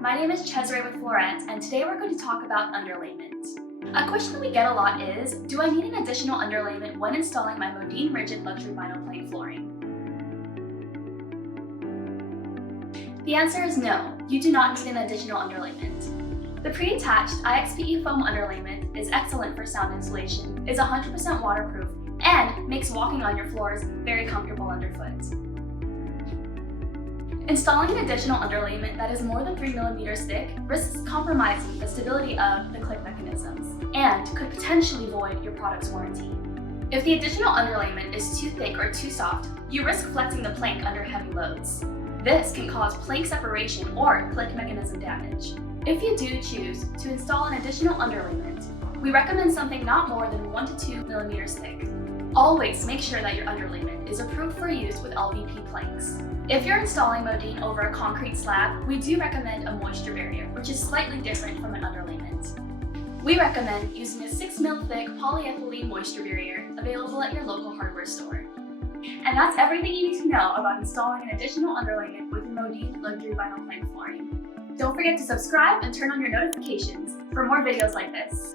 my name is Cesare with Flooret, and today we're going to talk about underlayment. A question we get a lot is, do I need an additional underlayment when installing my Modine rigid luxury vinyl plank flooring? The answer is no, you do not need an additional underlayment. The pre-attached IXPE foam underlayment is excellent for sound insulation, is 100% waterproof, and makes walking on your floors very comfortable underfoot. Installing an additional underlayment that is more than 3 millimeters thick risks compromising the stability of the click mechanisms and could potentially void your product's warranty. If the additional underlayment is too thick or too soft, you risk flexing the plank under heavy loads. This can cause plank separation or click mechanism damage. If you do choose to install an additional underlayment, we recommend something not more than 1 to 2 millimeters thick. Always make sure that your underlayment is approved for use with LVP planks. If you're installing Modine over a concrete slab, we do recommend a moisture barrier, which is slightly different from an underlayment. We recommend using a 6 mil thick polyethylene moisture barrier available at your local hardware store. And that's everything you need to know about installing an additional underlayment with your Modine luxury vinyl plank flooring. Don't forget to subscribe and turn on your notifications for more videos like this.